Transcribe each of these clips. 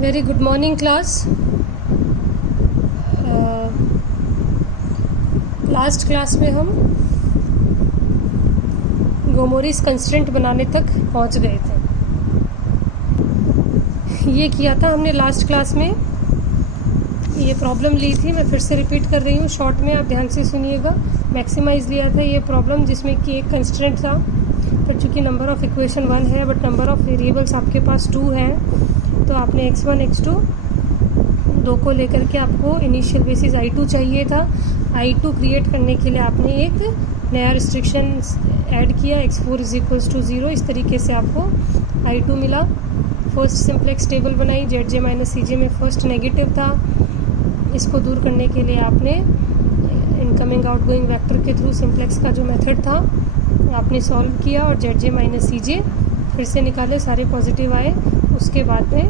Very good morning class. Last class में हम गोमोरिस constraint बनाने तक पहुंच गए थे। ये किया था हमने लास्ट क्लास में, ये प्रॉब्लम ली थी। मैं फिर से रिपीट कर रही हूँ शॉर्ट में, आप ध्यान से सुनिएगा। मैक्सिमाइज लिया था ये प्रॉब्लम जिसमें कि एक कंस्ट्रेंट था, पर चूँकि नंबर ऑफ़ इक्वेशन 1 है बट नंबर ऑफ़ वेरिएबल्स आपके पास 2 हैं, तो आपने x1 x2 दो को लेकर के आपको इनिशियल बेसिस I2 चाहिए था। I2 क्रिएट करने के लिए आपने एक नया रिस्ट्रिक्शन ऐड किया, x4 = 0। इस तरीके से आपको I2 मिला। फर्स्ट सिंप्लेक्स टेबल बनाई, ZJ - CJ में फर्स्ट नेगेटिव था। इसको दूर करने के लिए आपने इनकमिंग आउटगोइंग वेक्टर के थ्रू सिंप्लेक्स का जो मेथड था आपने सॉल्व किया और ZJ - CJ फिर से निकाले, सारे पॉजिटिव आए। उसके बाद में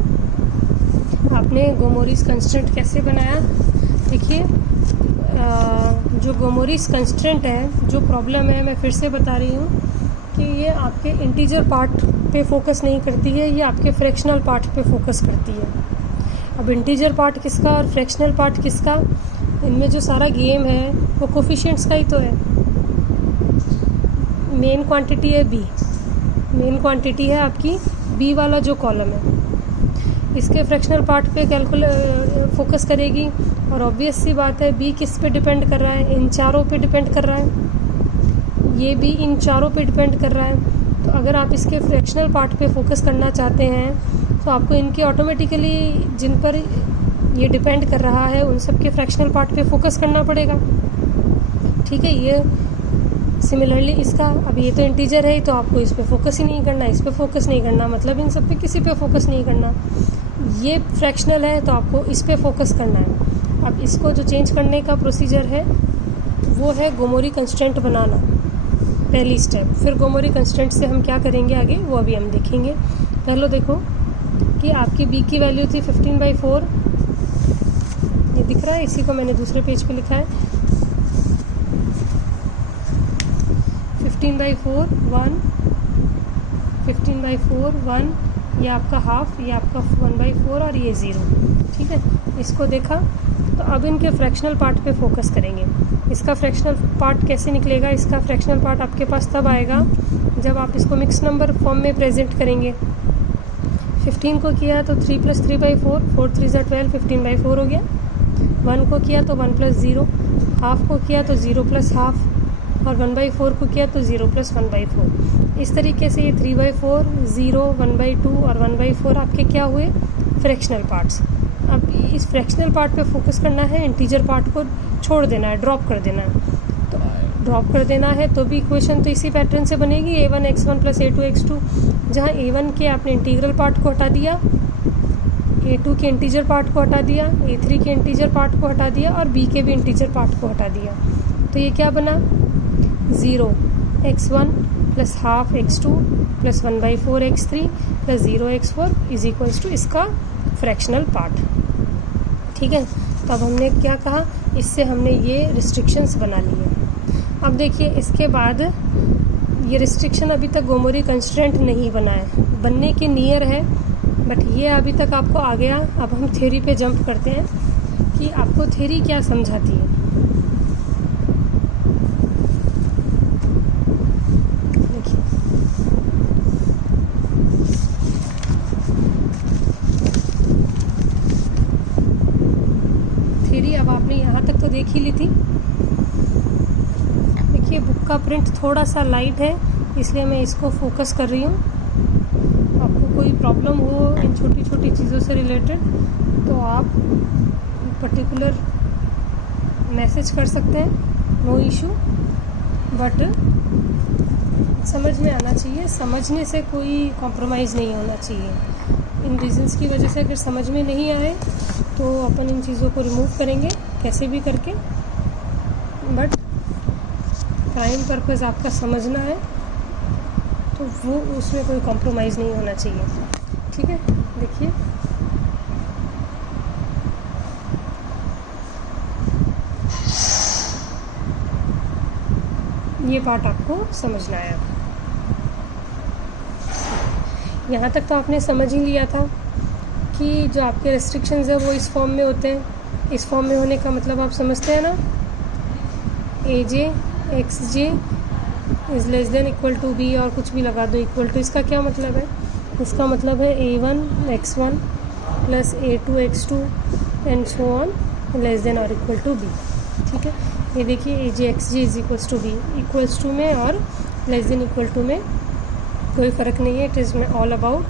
आपने गोमोरिस कंस्ट्रेंट कैसे बनाया, देखिए। जो गोमोरिस कंस्ट्रेंट है, जो प्रॉब्लम है, मैं फिर से बता रही हूँ कि ये आपके इंटीजर पार्ट पे फोकस नहीं करती है, ये आपके फ्रैक्शनल पार्ट पे फोकस करती है। अब इंटीजर पार्ट किसका और फ्रैक्शनल पार्ट किसका, इनमें जो सारा गेम है वो कोफिशिएंट्स का ही तो है। मेन क्वांटिटी है b, मेन क्वांटिटी है आपकी b वाला जो कॉलम है, इसके फ्रैक्शनल पार्ट पे फोकस करेगी। और ऑब्वियस सी बात है b किस पे डिपेंड कर रहा है, इन चारों पे डिपेंड कर रहा है। ये भी इन चारों पे डिपेंड कर रहा है। तो अगर आप इसके फ्रैक्शनल पार्ट पे फोकस करना चाहते हैं तो आपको इनके ऑटोमेटिकली जिन पर ये डिपेंड कर रहा है उन सब के फ्रैक्शनल पार्ट पे फोकस करना पड़ेगा, ठीक है। ये सिमिलरली इसका, अब ये तो इंटीजर है तो आपको इस पे फोकस ही नहीं करना, इस पे फोकस नहीं करना, मतलब इन सब पे किसी पे फोकस नहीं करना। ये फ्रैक्शनल है तो आपको इस पे फोकस करना है। अब इसको जो चेंज करने का प्रोसीजर है वो है गोमोरी कंस्ट्रेंट बनाना, पहली स्टेप। फिर गोमोरी कंस्ट्रेंट से हम क्या करेंगे आगे वो अभी हम देखेंगे। पहले देखो कि आपकी b की वैल्यू थी 15/4, ये दिख रहा है, इसी को मैंने दूसरे पेज पे लिखा है। 15/4 1, 15/4 1, ये आपका हाफ, ये आपका 1/4 और ये 0, ठीक है। इसको देखा, तो अब इनके फ्रैक्शनल पार्ट पे फोकस करेंगे। इसका फ्रैक्शनल पार्ट कैसे निकलेगा, इसका फ्रैक्शनल पार्ट आपके पास तब आएगा जब आप इसको मिक्स नंबर फॉर्म में प्रेजेंट करेंगे। 15 को किया तो 3 + 3/4, 4 3 = 12, 15/4 हो गया। 1 को किया तो 1 + 0, हाफ को किया तो 0 + हाफ, और 1/4 को किया तो 0 + 1/4। इस तरीके से ये 3/4, 0, 1/2 और 1/4 आपके क्या हुए, फ्रैक्शनल पार्ट्स। अब इस फ्रैक्शनल पार्ट पे फोकस करना है, इंटीजर पार्ट को छोड़ देना है, ड्रॉप कर देना है। तो ड्रॉप कर देना है तो भी इक्वेशन तो इसी पैटर्न से बनेगी, a1 x1 + a2 x2, जहाँ a1 के आपने इंटीग्रल पार्ट को हटा दिया, a2 के इंटीजर पार्ट को हटा दिया, a3 के इंटीजर पार्ट को हटा दिया और b के भी इंटीजर पार्ट को हटा दिया। तो ये क्या बना, 0 x1 + ½ x2 + 1/4 x3 + 0 x4 = इसका फ्रैक्शनल पार्ट, ठीक है। तो अब हमने क्या कहा, इससे हमने ये रिस्ट्रिक्शंस बना लिए। अब देखिए इसके बाद ये रिस्ट्रिक्शन अभी तक गोमोरी कंस्ट्रेंट नहीं बना है, बनने के नियर है, बट ये अभी तक आपको आ गया। अब हम थ्योरी पे जंप करते हैं कि आपको थ्योरी क्या समझाती है। थ्योरी अब आपने यहाँ तक तो देख ही ली थी। देखिए बुक का प्रिंट थोड़ा सा लाइट है, इसलिए मैं इसको फोकस कर रही हूँ। आपको कोई प्रॉब्लम हो इन छोटी छोटी चीज़ों से रिलेटेड तो आप पर्टिकुलर मैसेज कर सकते हैं, नो इशू। बट समझ में आना चाहिए, समझने से कोई कॉम्प्रोमाइज़ नहीं होना चाहिए। इन रीजंस की वजह से अगर समझ में नहीं आए तो अपन इन चीज़ों को रिमूव करेंगे कैसे भी करके, बट प्राइम पर्पज़ आपका समझना है तो वो उसमें कोई कॉम्प्रोमाइज़ नहीं होना चाहिए, ठीक है। देखिए ये पार्ट आपको समझना है। यहाँ तक तो आपने समझ ही लिया था कि जो आपके रेस्ट्रिक्शंस है वो इस फॉर्म में होते हैं। इस फॉर्म में होने का मतलब आप समझते हैं ना, A J x J is less than equal to B और कुछ भी लगा दो इक्वल टू। इसका क्या मतलब है? इसका मतलब है a1 x1 plus a2 x2 and so on less than और इक्वल टू बी। ठीक है, ये देखिए a J x J is equals to b, equals to में और लेस देन इक्वल टू में कोई फ़र्क नहीं है। It is all about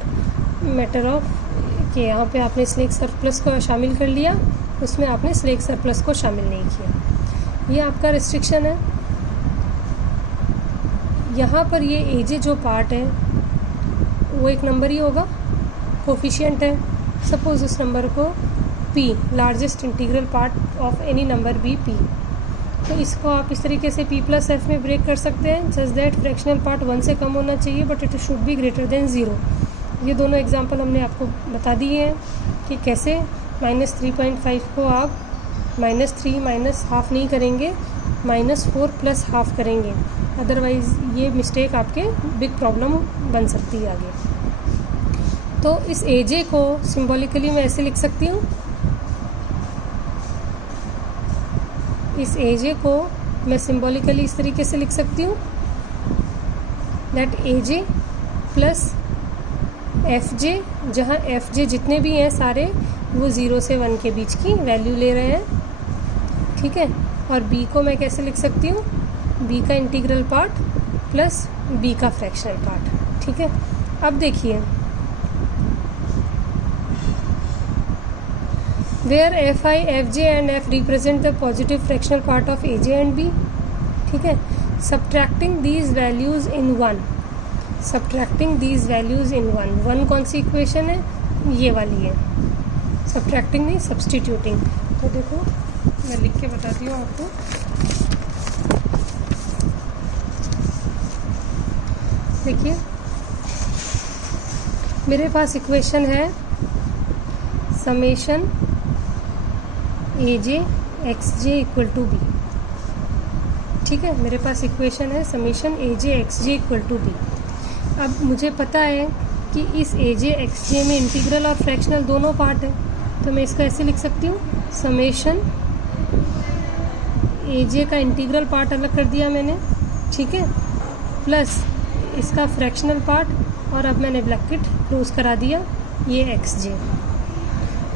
matter of कि यहाँ पे आपने स्लेक सरप्लस को शामिल कर लिया, उसमें आपने स्लेक सरप्लस को शामिल नहीं किया। ये आपका रिस्ट्रिक्शन है। यहाँ पर ये ए जे जो पार्ट है वो एक नंबर ही होगा, कोफिशिएंट है। सपोज़ उस नंबर को p, largest integral part of any number be p, तो इसको आप इस तरीके से p प्लस एफ में ब्रेक कर सकते हैं, जस्ट दैट फ्रैक्शनल पार्ट 1 से कम होना चाहिए but it should be greater than 0। ये दोनों एग्जांपल हमने आपको बता दिए हैं कि कैसे -3.5 को आप -3 माइनस हाफ नहीं करेंगे, -4 प्लस हाफ करेंगे, अदरवाइज़ ये मिस्टेक आपके बिग प्रॉब्लम बन सकती है आगे। तो इस ए जे को सिंबॉलिकली मैं ऐसे लिख सकती हूँ, इस ए जे को मैं सिंबॉलिकली इस तरीके से लिख सकती हूँ, that a j plus f j, जहाँ एफ जे जितने भी हैं सारे वो 0 से 1 के बीच की वैल्यू ले रहे हैं। ठीक है, और बी को मैं कैसे लिख सकती हूँ, बी का इंटीग्रल पार्ट प्लस बी का फ्रैक्शनल पार्ट। ठीक है, अब देखिए where fi, fj and f represent the positive fractional part of aj and b। ठीक है, subtracting these values in 1, subtracting these values in 1 कौन सी इक्वेशन है? ये वाली है, subtracting नहीं substituting। तो देखो मैं लिख के बताती हूँ आपको। देखिए मेरे पास इक्वेशन है summation A J x J equal to B. ठीक है, मेरे पास इक्वेशन है summation A J x J equal to B. अब मुझे पता है कि इस ए जे एक्स जे में इंटीग्रल और फ्रैक्शनल दोनों पार्ट है, तो मैं इसको ऐसे लिख सकती हूँ, समेशन ए जे का इंटीग्रल पार्ट अलग कर दिया मैंने, ठीक है, प्लस इसका फ्रैक्शनल पार्ट, और अब मैंने ब्रैकेट क्लोज करा दिया, ये एक्स जे,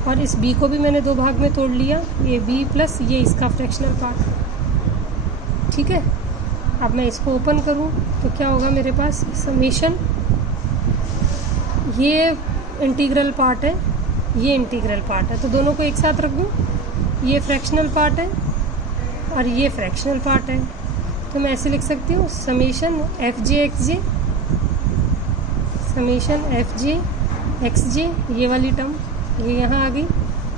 और इस b को भी मैंने दो भाग में तोड़ लिया, ये b प्लस ये इसका फ्रैक्शनल पार्ट। ठीक है, अब मैं इसको ओपन करूं तो क्या होगा मेरे पास, समेशन ये इंटीग्रल पार्ट है, ये इंटीग्रल पार्ट है, तो दोनों को एक साथ रख दूं, ये फ्रैक्शनल पार्ट है और ये फ्रैक्शनल पार्ट है, तो मैं ऐसे लिख सकती हूँ समेशन एफ जे एक्स जे, समेशन एफ जे एक्स जे, ये वाली टर्म ये यहाँ आ गई,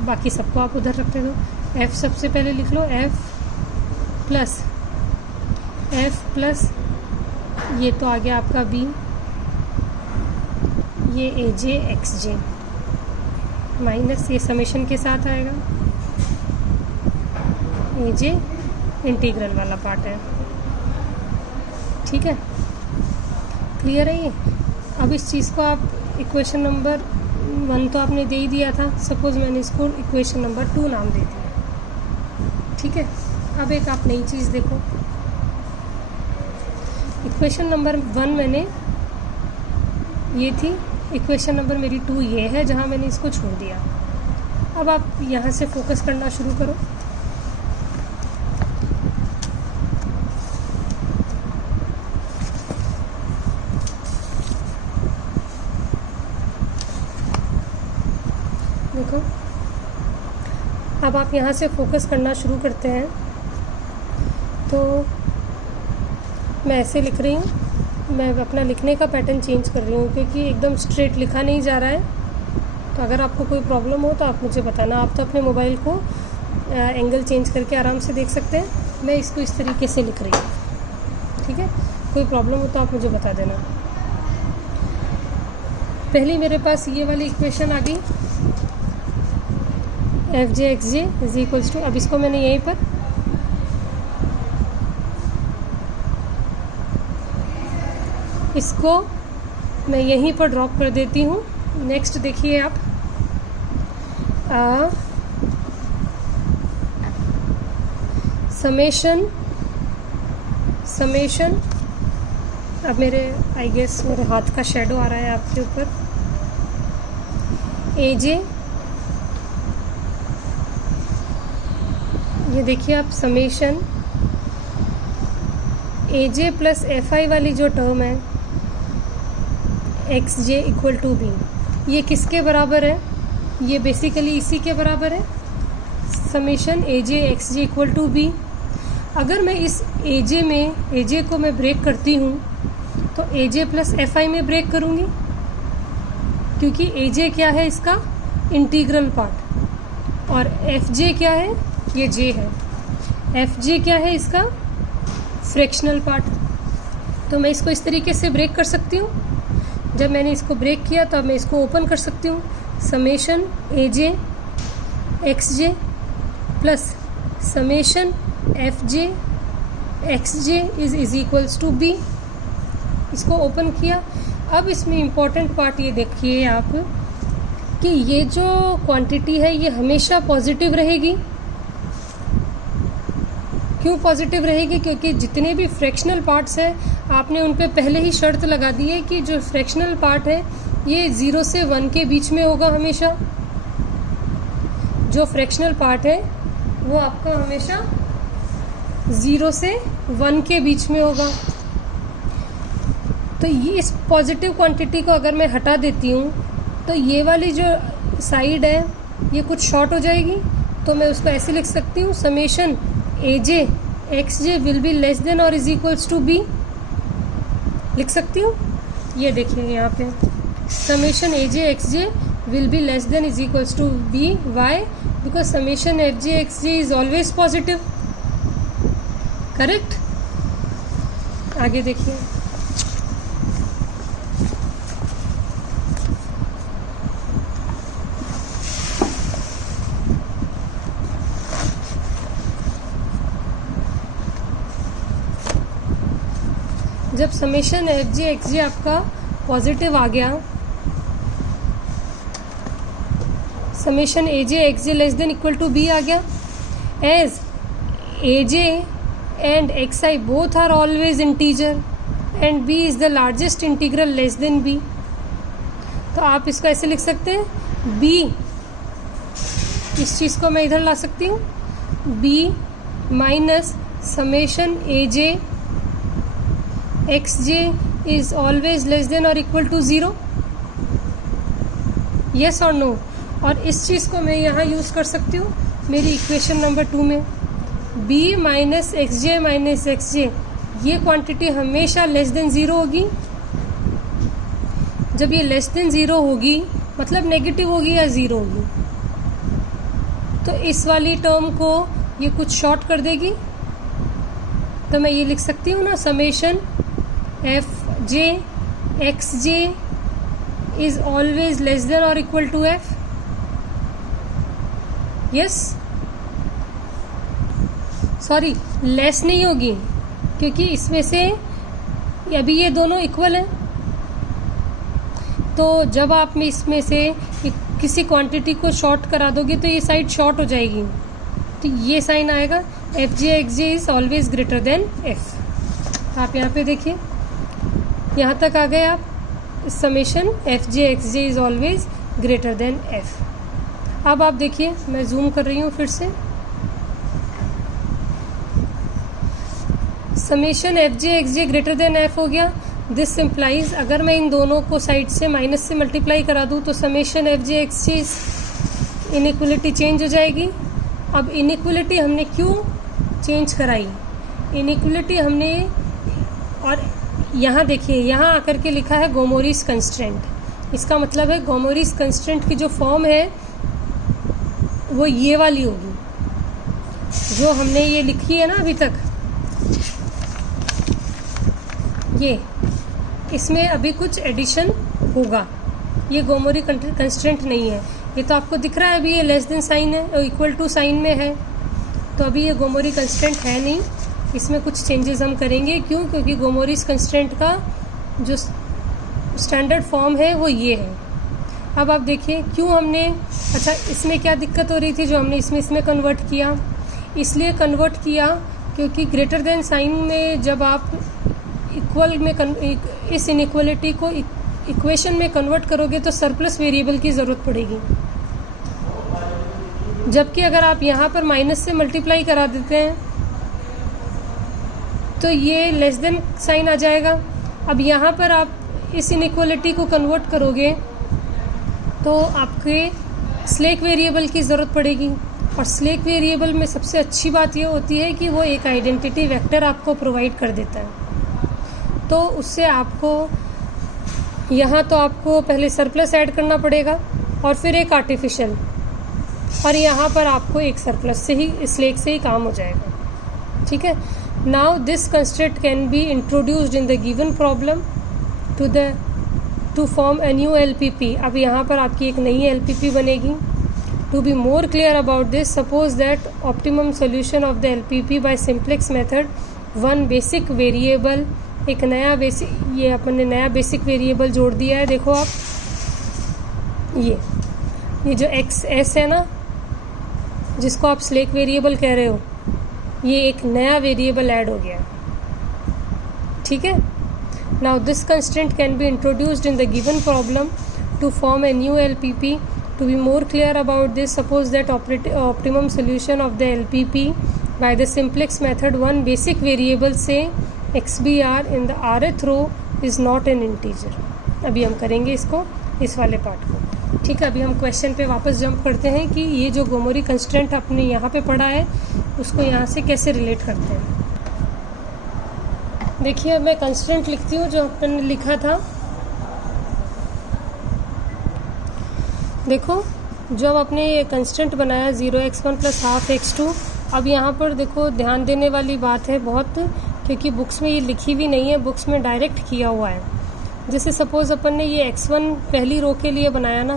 बाकी सबको आप उधर रखते दो। f सबसे पहले लिख लो, f प्लस ये तो आ गया आपका b, ये ए जे एक्स जे माइनस ये समेशन के साथ आएगा, ए जे इंटीग्रल वाला पार्ट है। ठीक है, क्लियर है ये। अब इस चीज़ को आप इक्वेशन नंबर 1 तो आपने दे ही दिया था, सपोज़ मैंने इसको इक्वेशन नंबर 2 नाम दे दिया। ठीक है, अब एक आप नई चीज़ देखो, इक्वेशन नंबर 1 मैंने ये थी, इक्वेशन नंबर मेरी 2 ये है जहाँ मैंने इसको छोड़ दिया। अब आप यहाँ से फोकस करना शुरू करो। देखो अब आप यहाँ से फोकस करना शुरू करते हैं, तो मैं ऐसे लिख रही हूँ, मैं अपना लिखने का पैटर्न चेंज कर रही हूँ क्योंकि एकदम स्ट्रेट लिखा नहीं जा रहा है। तो अगर आपको कोई प्रॉब्लम हो तो आप मुझे बताना। आप तो अपने मोबाइल को एंगल चेंज करके आराम से देख सकते हैं। मैं इसको इस तरीके से लिख रही हूँ, ठीक है। कोई प्रॉब्लम हो तो आप मुझे बता देना। पहली मेरे पास ये वाली इक्वेशन आ गई, F J x J is equals to, अब इसको मैंने यहीं पर इसको मैं यहीं पर ड्रॉप कर देती हूँ। नेक्स्ट देखिए आप, समेशन अब मेरे आई गेस मेरे हाथ का शेडो आ रहा है आपके ऊपर, AJ, ये देखिए आप समेशन AJ प्लस FI वाली जो टर्म है XJ इक्वल टू B, ये किसके बराबर है? ये बेसिकली इसी के बराबर है, summation AJ XJ equal to B। अगर मैं इस AJ को मैं ब्रेक करती हूँ तो AJ प्लस FI में ब्रेक करूँगी, क्योंकि AJ क्या है? इसका इंटीग्रल पार्ट, और FJ क्या है? ये J है। FJ क्या है? इसका फ्रैक्शनल पार्ट। तो मैं इसको इस तरीके से ब्रेक कर सकती हूँ। जब मैंने इसको ब्रेक किया तो अब मैं इसको ओपन कर सकती हूँ, summation AJ XJ plus summation FJ XJ is equals to B। इसको ओपन किया। अब इसमें इम्पॉर्टेंट पार्ट ये देखिए आप कि ये जो क्वांटिटी है ये हमेशा पॉजिटिव रहेगी। क्यों पॉजिटिव रहेगी? क्योंकि जितने भी फ्रैक्शनल पार्ट्स हैं आपने उन पे पहले ही शर्त लगा दी है कि जो फ्रैक्शनल पार्ट है ये 0 से 1 के बीच में होगा हमेशा। जो फ्रैक्शनल पार्ट है वो आपका हमेशा 0 से 1 के बीच में होगा। तो ये इस पॉजिटिव क्वांटिटी को अगर मैं हटा देती हूँ तो ये वाली जो साइड है ये कुछ शॉर्ट हो जाएगी। तो मैं उसको ऐसे लिख सकती हूँ, summation AJ XJ will be less than और इज इक्वल्स टू B। लिख सकती हूँ, ये देखिए यहाँ पे summation AJ XJ will be less than is equals to B। Why? Because summation FJ XJ is always positive. Correct? आगे देखिए, जब समेशन FJ XJ आपका पॉजिटिव आ गया, summation AJ XJ less than equal to B आ गया, as AJ and XI both are always integer and B is the largest integral less than B। तो आप इसको ऐसे लिख सकते हैं, B, इस चीज़ को मैं इधर ला सकती हूँ, B minus summation AJ XJ is always less than or equal to 0। yes और no? और इस चीज़ को मैं यहाँ यूज़ कर सकती हूँ मेरी इक्वेशन नंबर 2 में, B minus XJ minus XJ, ये क्वांटिटी हमेशा लेस देन 0 होगी। जब ये लेस देन 0 होगी मतलब नेगेटिव होगी या 0 होगी, तो इस वाली टर्म को ये कुछ शॉर्ट कर देगी। तो मैं ये लिख सकती हूँ ना, summation FJ XJ is always less than or equal to F। yes, sorry less नहीं होगी क्योंकि इसमें से अभी ये दोनों इक्वल हैं। तो जब आप में इसमें से किसी क्वांटिटी को शॉर्ट करा दोगे तो ये साइड शॉर्ट हो जाएगी, तो ये साइन आएगा FJ XJ is always greater then F। आप यहाँ पे देखिए, यहाँ तक आ गए आप, summation FJ XJ is always greater then F। अब आप देखिए, मैं जूम कर रही हूँ फिर से, summation FJ XJ greater than F हो गया। दिस सिंप्लाइज, अगर मैं इन दोनों को साइड से माइनस से मल्टीप्लाई करा दूँ तो summation FJ XJ inequality change हो जाएगी। अब इनइक्वलिटी हमने क्यों चेंज कराई? इनइक्वलिटी हमने, और यहाँ देखिए, यहाँ आकर के लिखा है गोमोरिस कंस्ट्रेंट। इसका मतलब है गोमोरिस कंस्ट्रेंट की जो फॉर्म है वो ये वाली होगी जो हमने ये लिखी है ना अभी तक, ये इसमें अभी कुछ एडिशन होगा। ये गोमोरी कंस्ट्रेंट नहीं है, ये तो आपको दिख रहा है अभी ये लेस देन साइन है और इक्वल टू साइन में है, तो अभी ये गोमोरी कंस्ट्रेंट है नहीं। इसमें कुछ चेंजेस हम करेंगे। क्यों? क्योंकि गोमोरिस कंस्ट्रेंट का जो स्टैंडर्ड फॉर्म है वो ये है। अब आप देखिए क्यों हमने, अच्छा इसमें क्या दिक्कत हो रही थी जो हमने इसमें कन्वर्ट किया, इसलिए कन्वर्ट किया क्योंकि ग्रेटर देन साइन में जब आप इक्वल में इस इनइक्वलिटी को इक्वेशन में कन्वर्ट करोगे तो सरप्लस वेरिएबल की ज़रूरत पड़ेगी, जबकि अगर आप यहाँ पर माइनस से मल्टीप्लाई करा देते हैं तो ये लेस देन साइन आ जाएगा। अब यहाँ पर आप इस इनइक्वलिटी को कन्वर्ट करोगे तो आपके स्लैक वेरिएबल की ज़रूरत पड़ेगी, और स्लैक वेरिएबल में सबसे अच्छी बात ये होती है कि वो एक आइडेंटिटी वेक्टर आपको प्रोवाइड कर देता है। तो उससे आपको यहाँ तो आपको पहले सरप्लस ऐड करना पड़ेगा और फिर एक आर्टिफिशियल, और यहाँ पर आपको एक सरप्लस से ही, स्लैक से ही काम हो जाएगा। ठीक है, now this constraint can be introduced in the given problem to form a new LPP। अब यहाँ पर आपकी एक नई LPP बनेगी। To be more clear about this, suppose that optimum solution of the LPP by simplex method, one basic variable, एक नया basic, ये अपन ने नया बेसिक वेरिएबल जोड़ दिया है। देखो आप, ये जो XS है ना, जिसको आप स्लैक वेरिएबल कह रहे हो, ये एक नया वेरिएबल ऐड हो गया। ठीक है, now this constraint can be introduced in the given problem to form a new LPP। To be more clear about this, suppose that optimum solution of the LPP by the simplex method, one basic variable से XBR in the rth row is not an integer। अभी हम करेंगे इसको, इस वाले part को। ठीक है, अभी हम क्वेश्चन पे वापस जंप करते हैं कि ये जो गोमोरी कंस्ट्रेंट आपने यहाँ पे पढ़ा है उसको यहाँ से कैसे रिलेट करते हैं। देखिए अब मैं कंस्ट्रेंट लिखती हूँ जो अपन ने लिखा था। देखो जब आपने ये कंस्ट्रेंट बनाया 0x1 + ½ x2, अब यहाँ पर देखो ध्यान देने वाली बात है बहुत, क्योंकि बुक्स में ये लिखी भी नहीं है, बुक्स में डायरेक्ट किया हुआ है। जैसे सपोज अपन ने ये x1 पहली रो के लिए बनाया ना,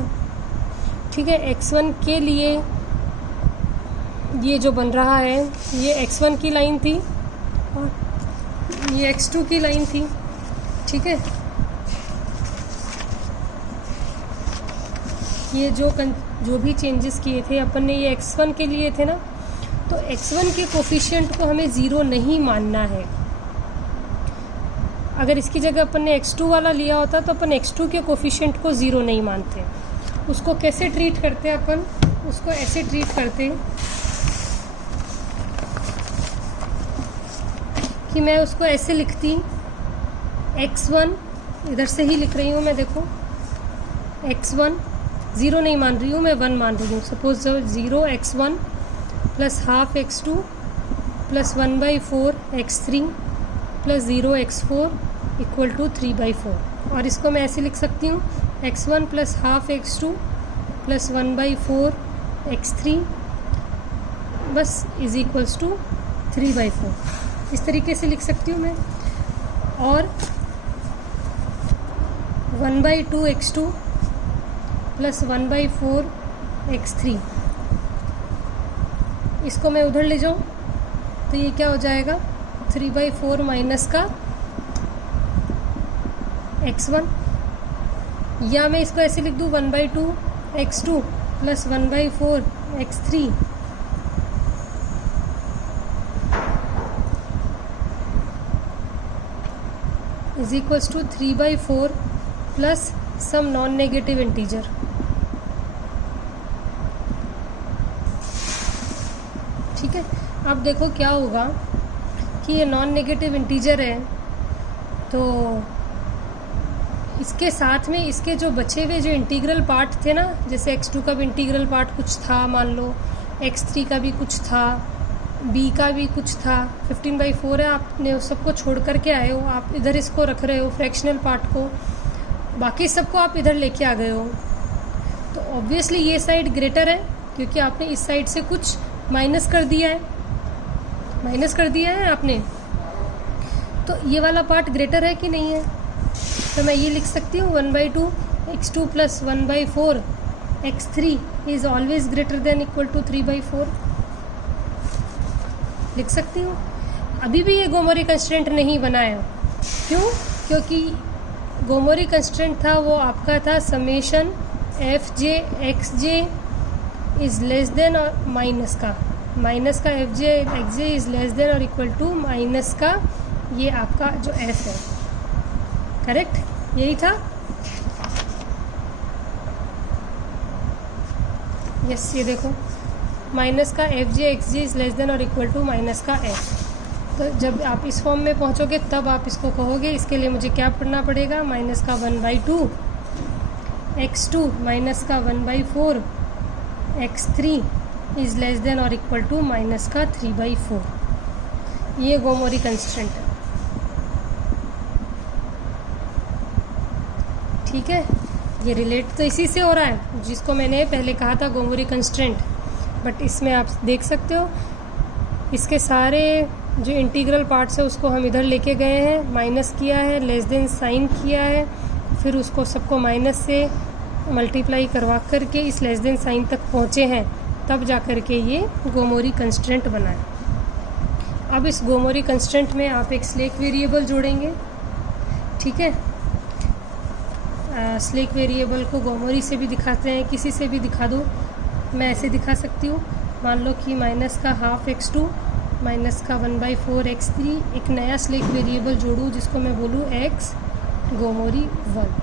ठीक है, x1 के लिए ये जो बन रहा है ये x1 की लाइन थी और ये x2 की लाइन थी। ठीक है, ये जो भी चेंजेस किए थे अपन ने ये x1 के लिए थे ना, तो x1 के कोफिशिएंट को हमें 0 नहीं मानना है। अगर इसकी जगह अपन ने x2 वाला लिया होता तो अपन x2 के कोफिशिएंट को 0 नहीं मानते। उसको कैसे ट्रीट करते हैं अपन, उसको ऐसे ट्रीट करते हैं कि मैं उसको ऐसे लिखती, x1 इधर से ही लिख रही हूँ मैं, देखो x1 0 नहीं मान रही हूँ मैं, 1 मान रही हूँ। Suppose 0x1 + ½ x2 + 1/4 x3 + 0x4 = 3/4। और इसको मैं ऐसे लिख सकती हूँ x1 + ½ x2 + 1/4 x3 बस = 3/4। इस तरीके से लिख सकती हूँ मैं। और 1/2 x2 + 1/4 x3, इसको मैं उधर ले जाऊँ तो ये क्या हो जाएगा, 3/4 माइनस का x1, या मैं इसको ऐसे लिख दूँ 1/2 x2 + 1/4 x3 = 3/4 plus some non negative integer. ठीक है, अब देखो क्या होगा कि ये नॉन नेगेटिव इंटीजर है, तो इसके साथ में इसके जो बचे हुए जो इंटीग्रल पार्ट थे ना, जैसे x2 का भी इंटीग्रल पार्ट कुछ था, मान लो x3 का भी कुछ था, b का भी कुछ था, 15/4 है, आपने उस सबको छोड़ करके आए हो, आप इधर इसको रख रहे हो फ्रैक्शनल पार्ट को, बाकी सबको आप इधर लेके आ गए हो। तो ऑब्वियसली ये साइड ग्रेटर है क्योंकि आपने इस साइड से कुछ माइनस कर दिया है आपने, तो ये वाला पार्ट ग्रेटर है कि नहीं है। तो मैं ये लिख सकती हूँ 1/2 x2 + 1/4 x3 is always greater than equal to 3/4 लिख सकती हूँ। अभी भी ये गोमोरी कंस्ट्रेंट नहीं बनाया, क्यों? क्योंकि गोमोरी कंस्ट्रेंट था वो आपका था summation F J x J is less than और माइनस का F J x J is less than और इक्वल टू माइनस का ये आपका जो एफ है, करेक्ट, यही था। यस, ये देखो माइनस का F J x J is less than और इक्वल टू माइनस का एफ। तो जब आप इस फॉर्म में पहुंचोगे तब आप इसको कहोगे। इसके लिए मुझे क्या पढ़ना पड़ेगा, माइनस का 1/2 x2 माइनस का 1/4 x3 इज़ लेस देन और इक्वल टू माइनस का 3/4। ये गोमोरी कंस्टेंट है, ठीक है। ये रिलेट तो इसी से हो रहा है जिसको मैंने पहले कहा था गोमोरी कंस्टेंट, बट इसमें आप देख सकते हो इसके सारे जो इंटीग्रल पार्ट्स है उसको हम इधर लेके गए हैं, माइनस किया है, लेस देन साइन किया है, फिर उसको सबको माइनस से मल्टीप्लाई करवा करके इस लेस देन साइन तक पहुँचे हैं, तब जा कर के ये गोमोरी कंस्टेंट बना है। अब इस गोमोरी कंस्टेंट में आप एक स्लेक वेरिएबल जोड़ेंगे, ठीक है। स्लेक वेरिएबल को गोमोरी से भी दिखाते हैं, किसी से भी दिखा दो, मैं ऐसे दिखा सकती हूँ। मान लो कि माइनस का हाफ x2 माइनस का 1/4 x3 एक नया स्लेक वेरिएबल जोड़ूँ जिसको मैं बोलूँ x Gomory 1।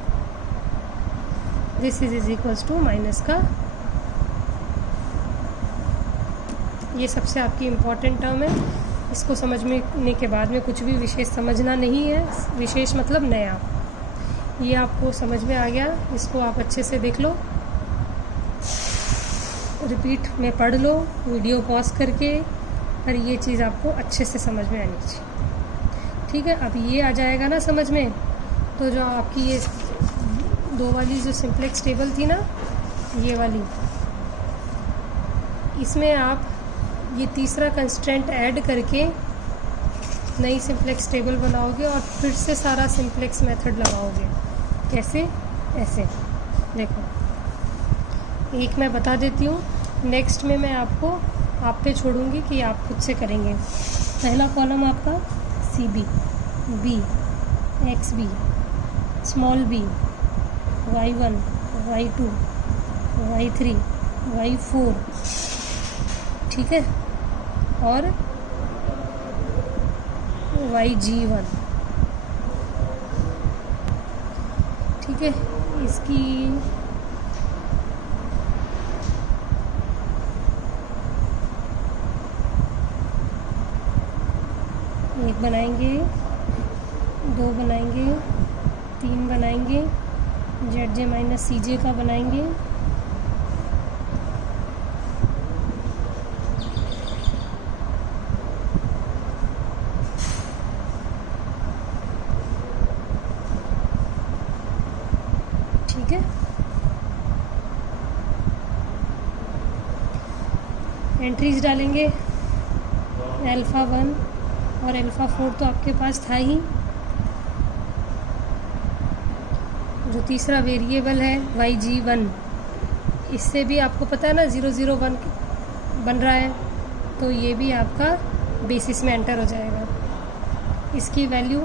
This is equals to minus का, ये सबसे आपकी इम्पॉर्टेंट टर्म है। इसको समझने के बाद में कुछ भी विशेष समझना नहीं है, विशेष मतलब नया। ये आपको समझ में आ गया, इसको आप अच्छे से देख लो, रिपीट में पढ़ लो, वीडियो पॉज करके, और ये चीज़ आपको अच्छे से समझ में आनी चाहिए, ठीक है। अब ये आ जाएगा ना समझ में, तो जो आपकी ये दो वाली जो सिंप्लेक्स टेबल थी ना, ये वाली, इसमें आप ये तीसरा कंस्ट्रेंट ऐड करके नई सिंप्लेक्स टेबल बनाओगे और फिर से सारा सिंप्लेक्स मेथड लगाओगे। कैसे? ऐसे देखो, एक मैं बता देती हूँ, नेक्स्ट में मैं आपको आप पे छोड़ूंगी कि आप खुद से करेंगे। पहला कॉलम आपका C B, B X B, small B, y1, y2, y3, y4, ठीक है, और yg1, ठीक है। इसकी एक बनाएंगे, दो बनाएंगे, तीन बनाएंगे, जेड जे माइनस सी जे का बनाएंगे, ठीक है। एंट्रीज डालेंगे, अल्फ़ा 1 और अल्फ़ा 4 तो आपके पास था ही। जो तीसरा वेरिएबल है yg1, इससे भी आपको पता है ना 001 बन रहा है, तो ये भी आपका बेसिस में एंटर हो जाएगा। इसकी वैल्यू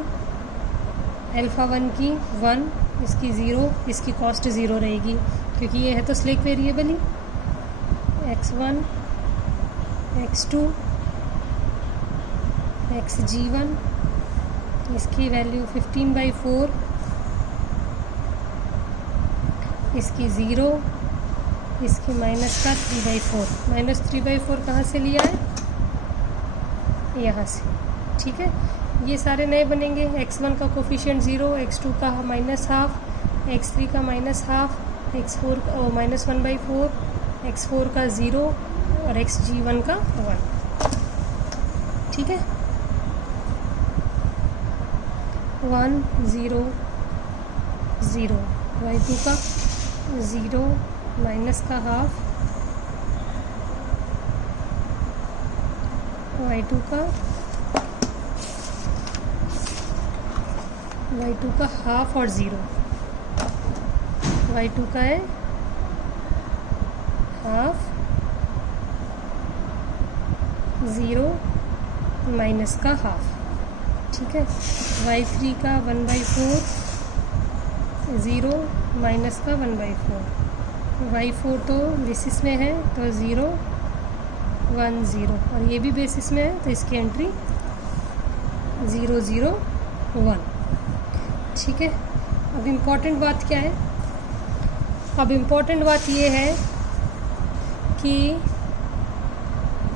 अल्फ़ा 1 की 1, इसकी 0, इसकी कॉस्ट 0 रहेगी, क्योंकि ये है तो स्लेक वेरिएबल ही। x1, x2, xg1, इसकी वैल्यू 15/4, इसकी 0, इसकी माइनस का 3/4। माइनस 3/4 कहाँ से लिया है? यहाँ से, ठीक है। ये सारे नए बनेंगे। x1 का कोफिशिएंट 0, x2 का -½ x3 का -½ x4 का -1/4 x4 का 0 और xg1 का 1, ठीक है। 1 0 0, y2 का 0 माइनस का ½ y2 का ½ और 0, y2 का है ½ 0 माइनस का ½ ठीक है। y3 का 1/4 0 माइनस का 1/4 y4 तो बेसिस में है तो 0 1 0, और ये भी बेसिस में है तो इसकी एंट्री 0 0 1। ठीक है, अब इम्पॉर्टेंट बात क्या है? अब इम्पॉर्टेंट बात ये है कि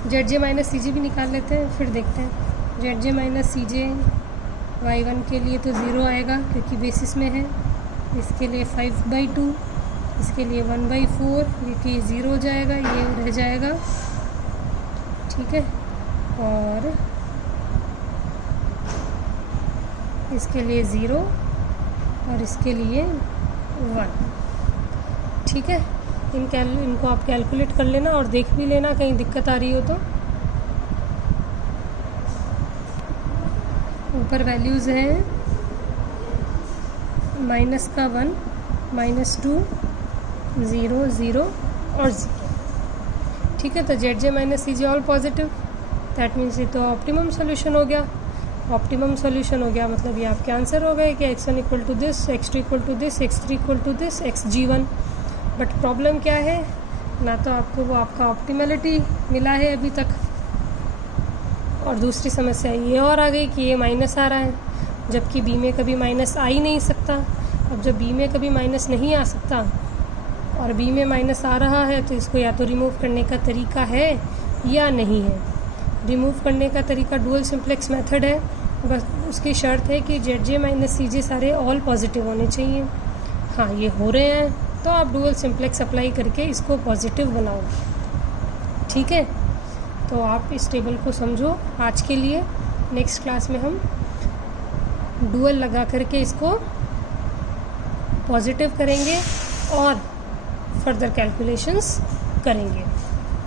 जेड जे माइनस सी जे भी निकाल लेते हैं, फिर देखते हैं। जेड जे माइनस सी जे y1 के लिए तो 0 आएगा क्योंकि बेसिस में है, इसके लिए 5/2, इसके लिए 1/4, क्योंकि 0 हो जाएगा, ये रह जाएगा। ठीक है, और इसके लिए 0 और इसके लिए 1। ठीक है, इनको आप कैलकुलेट कर लेना और देख भी लेना कहीं दिक्कत आ रही हो तो। ऊपर वैल्यूज़ हैं -1, -2, 0 0 और 0। ठीक है, तो Z J minus C J all positive, that means ये तो ऑप्टिमम सोल्यूशन हो गया। ऑप्टिमम सोल्यूशन हो गया मतलब ये आपके आंसर हो गए कि x1 equal to this, x2 equal to this, x3 equal to this, xg1। But problem क्या है, ना तो आपको वो आपका ऑप्टिमलिटी मिला है अभी तक, और दूसरी समस्या ये और आ गई कि ये माइनस आ रहा है, जबकि बी में कभी माइनस आ ही नहीं सकता। अब जब बी में कभी माइनस नहीं आ सकता और बी में माइनस आ रहा है तो इसको या तो रिमूव करने का तरीका है या नहीं है। रिमूव करने का तरीका डुअल सिंप्लेक्स मेथड है, बस उसकी शर्त है कि जेड जे माइनस सी जे सारे ऑल पॉजिटिव होने चाहिए। हाँ, ये हो रहे हैं तो आप डुअल सिंप्लेक्स अप्लाई करके इसको पॉजिटिव बनाओगे। ठीक है, तो आप इस टेबल को समझो आज के लिए। नेक्स्ट क्लास में हम डुअल लगा करके इसको पॉजिटिव करेंगे और फर्दर कैलकुलेशंस करेंगे।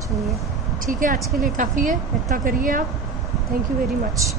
चलिए ठीक है, आज के लिए काफ़ी है, इतना करिए आप। Thank you very much.